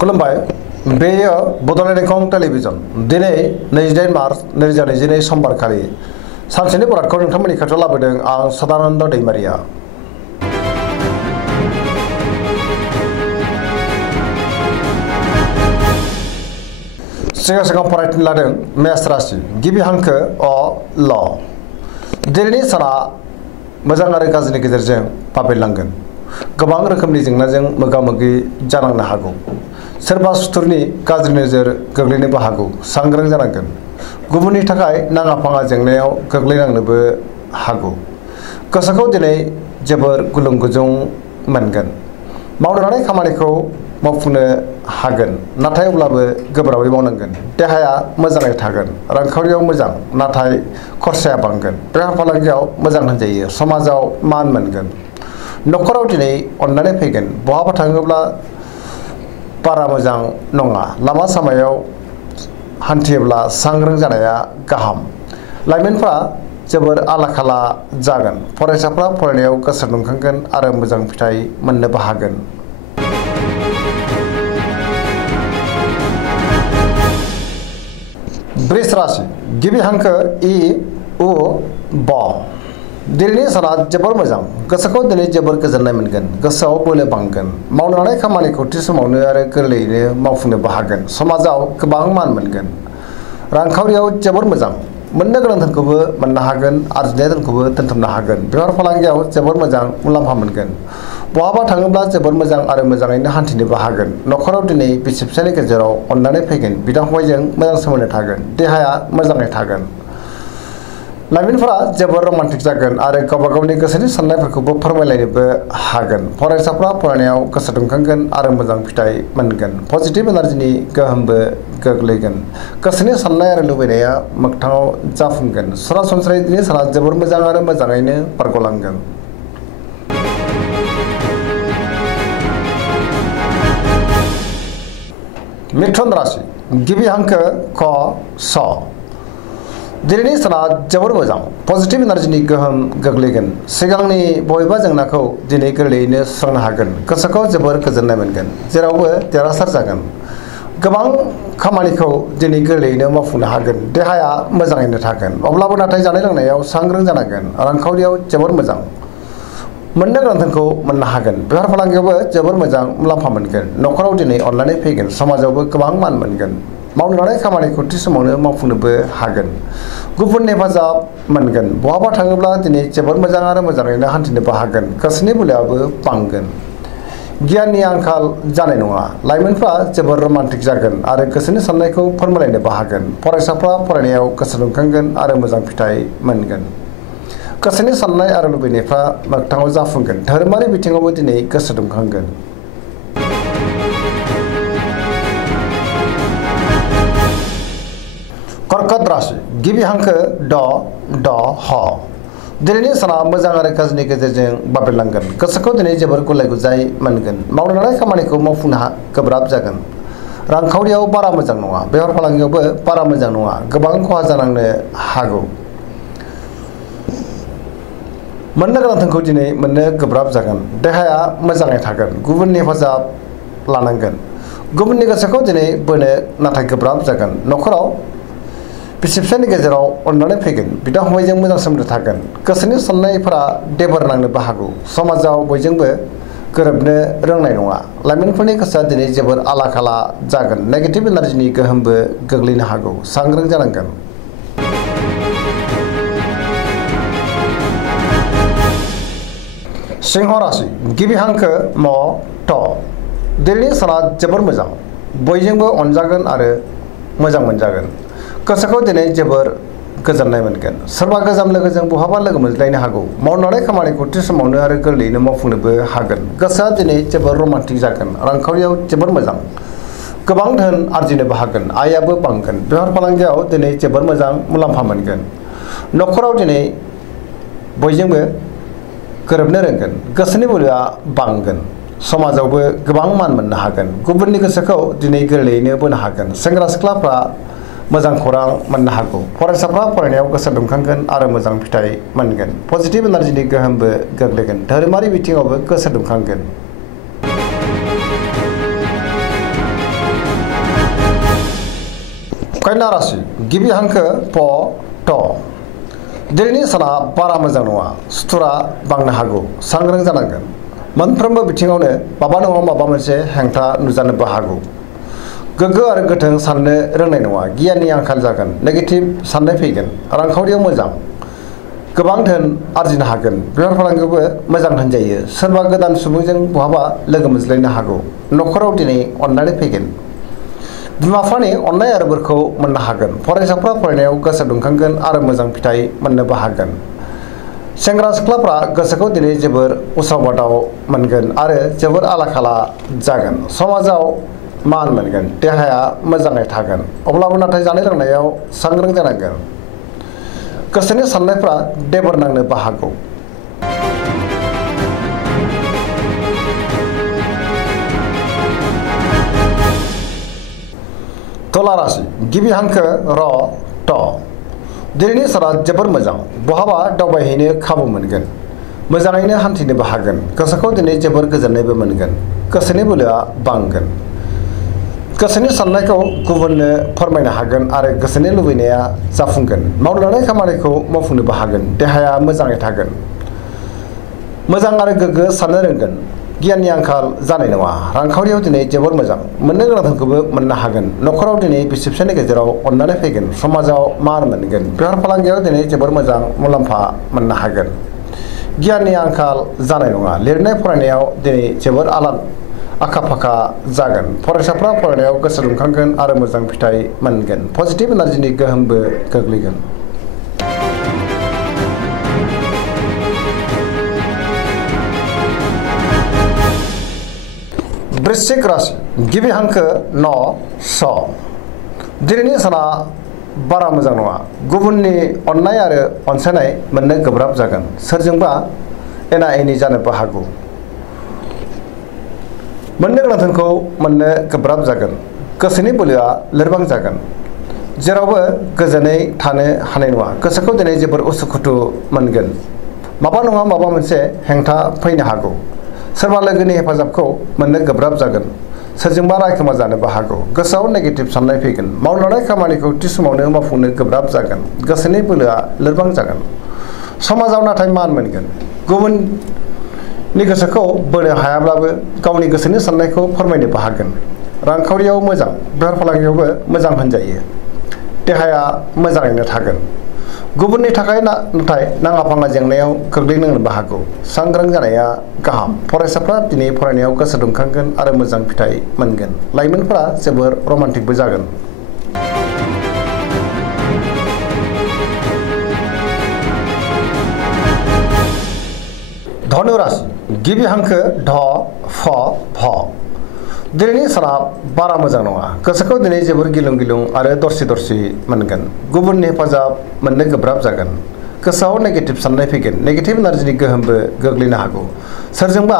खुलुमबाय बेयो बड'लेण्ड इंखं टेलिभिजन दिनै 28 मार्च 2022 समबारखालि सानसेनि बरादखौ नोंथांमोननि खाथियाव लाबोदों आं सदानन्द दैमारिया। सिगां फरायथिनो लादों मेष राशि गिबि हांखो अ ल। दिनैनि साना मोजां आरो गाज्रिनि गेजेरजों बाबेरलांगोन। गोबां रोखोमनि जेंनाजों मोगा-मोगि जानांनो हागौ। सोरबा सुथुरनि गाज्रि नोजोर गोग्लैनोबो हागौ। सांग्रां जानांगोन। गुबुननि थाखाय नाङा-फाङा जेंनायाव गोग्लैनांनोबो हागौ। गोसोखौ दिनै जोबोर गुलुं-गुजुं मोनगोन। मावनो लानाय खामानिखौ मावफुंनो हागोन, नाथाय अब्लाबो गोब्राबै मावनांगोन। देहाया मोजाङै थागोन। रांखावरियाव मोजां, नाथाय खरसाया बांगोन। बेफार फालांगियाव मोजां होनजायो। समाजाव मान मोनगोन। न'खराव दिनै अननानै फैगोन। बहाबा थाङोब्ला बारा मोजां नङा। लामा सामायाव हान्थियोब्ला सांग्रां जानाया गाहाम। लाइमोनफ्रा जोबोर आला-खाला जागोन। फरायसाफ्रा फरायनायाव गोसो दुंखांगोन आरो मोजां फिथाइ मोननोबो हागोन। वृष राशि गिबि हांखो इ उ ब। दिनैनि साना जोबोर मोजां। गोसोखौ दिनै जोबोर गोजोननाय मोनगोन। गोसोआव बोलो बांगोन। मावनो लानाय खामानिखौ थि समावनो आरो गोरलैयैनो मावफुंनोबो हागोन। समाजाव गोबां मान मोनगोन। रांखावरियाव जोबोर मोजां। मोननो गोनां धोनखौबो मोननो हागोन। आरजिनाय धोनखौबो दोनथुमनो हागोन। बेफार फालांगियाव जोबोर मोजां मुलाम्फा मोनगोन। बहाबा थाङोब्ला जोबोर मोजां आरो मोजाङैनो हान्थिनोबो हागोन। न'खराव दिनै बिसि-फिसायनि गेजेराव अननानै फैगोन। बिदा-फंबायजों मोजां सोमोन्दो थागोन। देहाया मोजाङै थागोन। लाइमोनफोरा जोबोर रमान्टिक जागोन आरो गावबा गावनि गोसोनि साननायफोरखौबो फोरमायलायनोबो हागोन। फरायसाफ्रा फरायनायाव गोसो दुंखांगोन आरो मोजां फिथाइ मोनगोन। पजिटिभ एनार्जिनि गोहोमबो गोग्लैगोन। गोसोनि साननाय आरो लुबैनाया मोगथाङाव जाफुंगोन। सरासनस्रायै दिनै साना जोबोर मोजां आरो मोजाङैनो बारग'लांगोन। मिथुन राशि गिबि हांखो क स। दिनैनि साना जोबोर मोजां। पजिटिभ एनार्जिनि गोहोम गोग्लैगोन। सिगांनि बबेबा जेंनाखौ दिनै गोरलैयैनो सुस्रांनो हागोन। गोसोखौ जोबोर गोजोननाय मोनगोन। जेरावबो देरहासार जागोन। गोबां खामानिखौ दिनै गोरलैयैनो मावफुंनो हागोन। देहाया मोजाङैनो थागोन। अब्लाबो नाथाय जानाय-लोंनायाव सांग्रां जानांगोन। रांखावरियाव जोबोर मोजां। मोननो गोनां धोनखौ मोननो हागोन। बेफार फालांगियावबो जोबोर मोजां मुलाम्फा मोनगोन। न'खराव दिनै अननानै फैगोन। समाजावबो गोबां मान मोनगोन। मावनो लानाय खामानिखौ थि समावनो मावफुंनोबो हागोन। गुबुननि हेफाजाब मोनगोन। बहाबा थाङोब्ला दिनै जोबोर मोजां आरो मोजाङैनो हान्थिनोबो हागोन। गोसोनि बोलोआबो बांगोन। गियाननि आंखाल जानाय नङा। लाइमोनफ्रा जोबोर रमान्टिक जागोन आरो गोसोनि साननायखौ फोरमायलायनोबो हागोन। फरायसाफ्रा फरायनायाव गोसो दुंखांगोन आरो मोजां फिथाइ मोनगोन। गोसोनि साननाय आरो लुबैनायफ्रा मोगथाङाव जाफुंगोन। धोरोमारि बिथिङावबो दिनै गोसो दुंखांगोन। कर्कट राशि गिबि हांखो ड ड ह। दिनैनि साना मोजां आरो गाज्रिनि गेजेरजों बाबेरलांगोन। गोसोखौ दिनै जोबोर गुलाय-गुजाय मोनगोन। मावनो लानाय खामानिखौ मावफुंनो गोब्राब जागोन। रांखावरियाव बारा मोजां नङा। बेफार फालांगियावबो बारा मोजां नङा। गोबां खहा जानांनो हागौ। मोननो गोनां धोनखौ दिनै मोननो गोब्राब जागोन। देहाया मोजाङै थागोन। गुबुननि हेफाजाब लानांगोन। गुबुननि गोसोखौ दिनै बोनो नाथाय गोब्राब जागोन। न'खराव बिसि-फिसायनि गेजेराव अननानै फैगोन। बिदा-फंबायजों मोजां सोमोन्दो थागोन। गोसोनि साननायफोरा देबोर नांनोबो हागौ। समाजाव बयजोंबो गोरोबनो रोंनाय नङा। लाइमोनफोरनि गोसोआ दिनै जोबोर आला-खाला जागोन। नेगेटिभ एनार्जिनि गोहोमबो गोग्लैनो हागौ। सांग्रां जानांगोन। सिंह राशि गिबि हांखो म थ। दिनैनि साना जोबोर मोजां। बयजोंबो अनजागोन आरो मोजां मोनजागोन। गोसोखौ दिनै जोबोर गोजोननाय मोनगोन। सोरबा गोजाम लोगोजों बहाबा लोगो मोनज्लायनो हागौ। मावनो लानाय खामानिखौ थि समावनो आरो गोरलैयैनो मावफुंनोबो हागोन। गोसोआ दिनै जोबोर रमान्टिक जागोन। रांखावरियाव जोबोर मोजां। गोबां धोन आरजिनोबो हागोन। आयाबो बांगोन। बेफार फालांगियाव दिनै जोबोर मोजां मुलाम्फा मोनगोन। न'खराव दिनै बयजोंबो गोरोबनो रोंगोन। गोसोनि बोलोआ बांगोन। समाजावबो गोबां मान मोननो हागोन। गुबुननि गोसोखौ दिनै गोरलैयैनो बोनो हागोन। सेंग्रा-सिख्लाफ्रा मोजां खौरां मोननो हागौ। फरायसाफ्रा फरायनायाव गोसो दुंखांगोन आरो मोजां फिथाइ मोनगोन। पजिटिभ एनार्जिनि गोहोमबो गोग्लैगोन। धोरोमारि बिथिङावबो गोसो दुंखांगोन। कन्या राशि गिबि हांखो प ट दिनैनि साना बारा मोजां नङा सुथुरा बांनो हागौ सांग्रां जानांगोन मोनफ्रोमबो बिथिङावनो माबा नङा माबा मोनसे हेंथा नुजानोबो हागौ गोग्गो आरो गोथों साननो रोंनाय नङा गियाननि आंखाल जागोन नेगेटिभ साननाय फैगोन रांखावरियाव मोजां गोबां धोन आरजिनो हागोन बेफार फालांगियावबो मोजां होनजायो सोरबा गोदान सुबुंजों बहाबा लोगो मोनज्लायनो हागौ न'खराव दिनै अननानै फैगोन बिमा बिफानि अननाय आरो बोरखौ मोननो हागोन फरायसाफ्रा फरायनायाव गोसो दुंखांगोन आरो मोजां फिथाइ मोननोबो हागोन सेंग्रा सिख्लाफ्रा गोसोखौ दिनै जोबोर उसाव बादाव मोनगोन आरो जोबोर आला खाला जागोन समाजाव मान मोनगोन देहाया मोजाङै थागोन अब्लाबो नाथाय जानाय लोंनायाव सांग्रां जानांगोन गोसोनि साननायफ्रा देबर नांनोबो हागौ तुला राशि गिबि हांखो र ट दिनैनि साना जोबोर मोजां बहाबा दावबायहैनो खाबु मोनगोन मोजाङैनो हान्थिनोबो हागोन गोसोखौ दिनै जोबोर गोजोननायबो मोनगोन गोसोनि बोलोआ बांगोन गोसोनि साननायखौ गुबुननो फोरमायनो हागोन आरो गोसोनि लुबैनाया जाफुंगोन मावनो लानाय खामानिखौ मावफुंनोबो हागोन देहाया मोजाङै थागोन मोजां आरो गोग्गो साननो रोंगोन गियाननि आंखाल जानाय नङा रांखावरियाव दिनै जोबोर मोजां मोननो गोनां धोनखौबो मोननो हागोन न'खराव दिनै बिसि फिसायनि गेजेराव अननानै फैगोन समाजाव मान मोनगोन बेफार फालांगियाव दिनै जोबोर मोजां मुलाम्फा मोननो हागोन गियाननि आंखाल जानाय नङा लिरनाय फरायनायाव दिनै जोबोर आखा फाखा जागोन फरायसाफ्रा फरायनायाव गोसो दुंखांगोन आरो मोजां फिथाइ मोनगोन पजिटिभ एनार्जिनि गोहोमबो गोग्लैगोन वृश्चिक राशि गिबि हांखो न स दिनैनि साना बारा मोजां नङा गुबुननि अननाय आरो अनसायनाय मोननो गोब्राब जागोन सोरजोंबा एना एनि जानोबो हागौ मोननो गोनां धोनखौ मोननो गोब्राब जागोन गोसोनि बोलोआ लोरबां जागोन जेरावबो गोजोनै थानो हानाय नङा गोसोखौ दिनै जोबोर उसुखुथु मोनगोन माबा नङा माबा मोनसे हेंथा फैनो हागौ सोरबा लोगोनि हेफाजाबखौ मोननो गोब्राब जागोन सोरजोंबा रायखोमा जानोबो हागौ गोसोआव नेगेटिभ साननाय फैगोन मावनो लानाय खामानिखौ थि समावनो मावफुंनो गोब्राब जागोन गोसोनि बोलोआ लोरबां जागोन समाजाव नाथाय मान मोनगोन गुबुननि गोसोखौ बोनो हायाब्लाबो गावनि गोसोनि साननायखौ फोरमायनोबो हागोन रांखावरियाव मोजां बेफार फालांगियावबो मोजां होनजायो देहाया मोजाङैनो थागोन गुबुननि थाखाय नाथाय नाङा फाङा जेंनायाव गोग्लैनांनोबो हागौ सांग्रां जानाया गाहाम फरायसाफ्रा दिनै फरायनायाव गोसो दुंखांगोन आरो मोजां फिथाइ मोनगोन लाइमोनफोरा जोबोर रमान्टिकबो जागोन धनु राशि गिबि हांखो ढ फ भ दिनैनि साना बारा मोजां नङा गोसोखौ दिनै जोबोर गिलुं गिलुं आरो दरसि दरसि मोनगोन गुबुननि हेफाजाब मोननो गोब्राब जागोन गोसोआव नेगेटिभ साननाय फैगोन नेगेटिभ एनार्जिनि गोहोमबो गोग्लैनो हागौ सोरजोंबा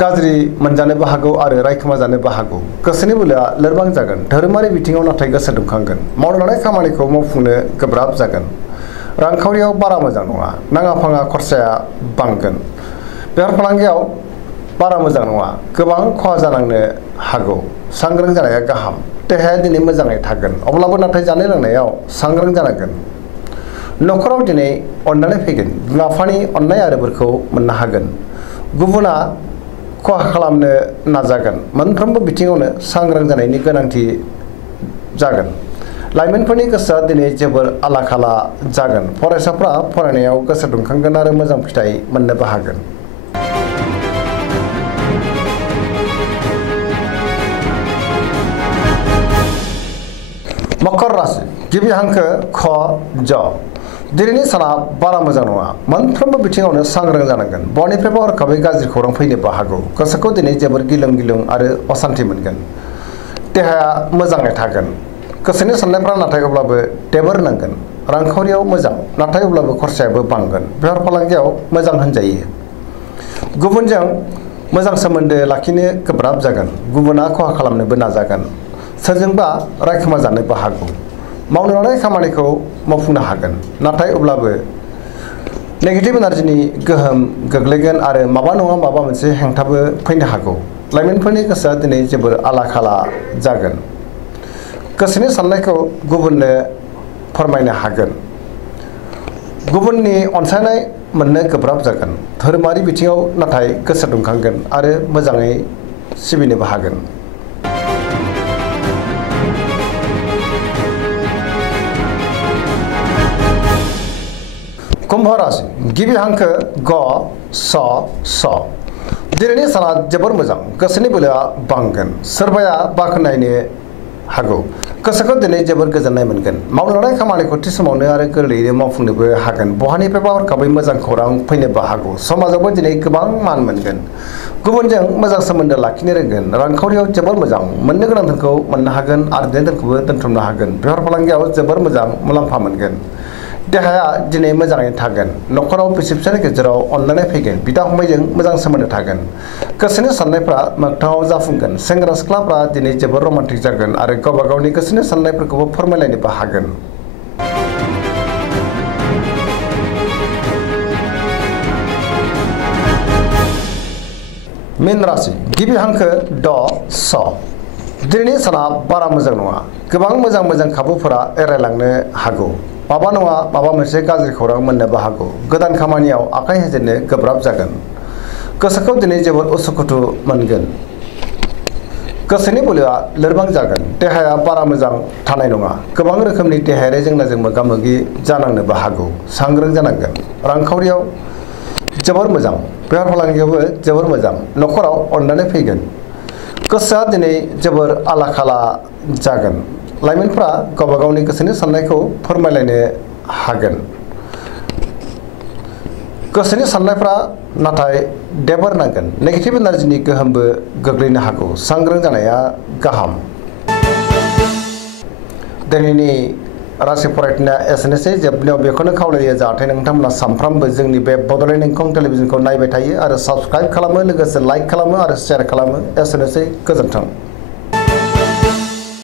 गाज्रि मोनजानोबो हागौ आरो रायखोमा जानोबो हागौ गोसोनि बोलोआ लोरबां जागोन धोरोमारि बिथिङाव नाथाय गोसो दुंखांगोन मावनो लानाय खामानिखौ मावफुंनो गोब्राब जागोन रांखावरियाव बारा मोजां नङा नाङा फाङा खरसाया बांगोन बेफार फालांगियाव बारा मोजां नङा गोबां खहा जानांनो हागौ सांग्रां जानाया गाहाम देहाया दिनै मोजाङै थागोन अब्लाबो नाथाय जानाय लोंनायाव सांग्रां जानांगोन न'खराव दिनै अननानै फैगोन बिमा बिफानि अननाय आरो बोरखौ मोननो हागोन गुबुना खहा खालामनो नाजागोन मोनफ्रोमबो बिथिङावनो सांग्रां जानायनि गोनांथि जागोन लाइमोनफोरनि गोसोआ दिनै जोबोर आला खाला जागोन फरायसाफ्रा फरायनायाव गोसो दुंखांगोन आरो मोजां फिथाइ मोननोबो हागोन मकर राशि गिबि हांखो ख ज दिनैनि साना बारा मोजां नङा मोनफ्रोमबो बिथिङावनो सांग्रां जानांगोन बयनिफ्रायबो हरखाबै गाज्रि खौरां फैनोबो हागौ गोसोखौ दिनै जोबोर गिलुं गिलुं आरो असान्थि मोनगोन देहाया मोजाङै थागोन गोसोनि साननायफ्रा नाथाय अब्लाबो देबर नांगोन रांखावरियाव मोजां नाथाय अब्लाबो खरसायाबो बांगोन बेफार फालांगियाव मोजां होनजायो गुबुनजों मोजां सोमोन्दो लाखिनो गोब्राब जागोन गुबुना खहा खालामनोबो नाजागोन सोरजोंबा रायखोमा जानोबो हागौ मावनो लानाय खामानिखौ मावफुंनो हागोन नाथाय अब्लाबो नेगेटिभ एनार्जिनि गोहोम गोग्लैगोन आरो माबा नङा माबा मोनसे हेंथाबो फैनो हागौ लाइमोनफोरनि गोसोआ दिनै जोबोर आला खाला जागोन गोसोनि साननायखौ गुबुननो फोरमायनो हागोन। गुबुननि अनसायनाय मोननो गोब्राब जागोन। धोरोमारि बिथिङाव नाथाय गोसो दुंखांगोन आरो मोजाङै सिबिनोबो हागोन। कुम्भ राशि गिबि हांखो ग स स दिनैनि साना जोबोर मोजां। गोसोनि बोलोआ बांगोन। सोरबाया बाख्नायनो हागौ। गोसोखौ दिनै जोबोर गोजोननाय मोनगोन। मावनो लानाय खामानिखौ थि समावनो आरो गोरलैयैनो मावफुंनोबो हागोन। बहानिफ्रायबा हरखाबै मोजां खौरां फैनोबो हागौ। समाजावबो दिनै गोबां मान मोनगोन। गुबुनजों मोजां सोमोन्दो लाखिनो रोंगोन। रांखावरियाव जोबोर मोजां। मोननो गोनां धोनखौ मोननो हागोन आरो बे धोनखौबो दोनथुमनो हागोन। बेफार फालांगियाव जोबोर मोजां मुलाम्फा मोनगोन। देहाया दिनै मोजाङै थागोन। न'खराव बिसि फिसायनि गेजेराव अनलायनाय फैगोन। बिदा फंबायजों मोजां सोमोन्दो थागोन। गोसोनि साननायफ्रा मोगथाङाव जाफुंगोन। सेंग्रा सिख्लाफ्रा दिनै जोबोर रमान्टिक जागोन आरो गावबा गावनि गोसोनि साननायफोरखौबो फोरमायलायनोबो हागोन। मीन राशि गिबि हांखो ड स दिनैनि साना बारा मोजां नङा। गोबां मोजां खाबुफोरा एरायलांनो हागौ। माबा नङा माबा मोनसे गाज्रि खौरां मोननोबो हागौ। गोदान खामानियाव आखाइ होजेननो गोब्राब जागोन। गोसोखौ दिनै जोबोर उसुखुथु मोनगोन। गोसोनि बोलोआ लोरबां जागोन। देहाया बारा मोजां थानाय नङा। गोबां रोखोमनि देहायारि जेंनाजों मोगा मोगि जानांनोबो हागौ। सांग्रां जानांगोन। रांखावरियाव जोबोर मोजां। बेफार फालांगियावबो जोबोर मोजां। न'खराव अनलायनाय फैगोन। गोसोआ दिनै जोबोर आला खाला जागोन। लाइमोनफ्रा गावबा गावनि गोसोनि साननायखौ फोरमायलायनो हागोन। गोसोनि साननायफ्रा नाथाय देबोर नांगोन। नेगेटिभ एनार्जिनि गोहोमबो गोग्लैनो हागौ। सांग्रां जानाया गाहाम। दिनैनि राशि फरायनाया एसेनोसै। जोबनायाव बेखौनो खावलायो जाहाथे नोंथांमोना सानफ्रामबो जोंनि बे बड'लेण्ड इंखं टेलिभिजनखौ नायबाय थायो आरो साबस्क्राइब खालामो, लोगोसे लाइक खालामो आरो शेयार खालामो। एसेनोसै, गोजोन्थों।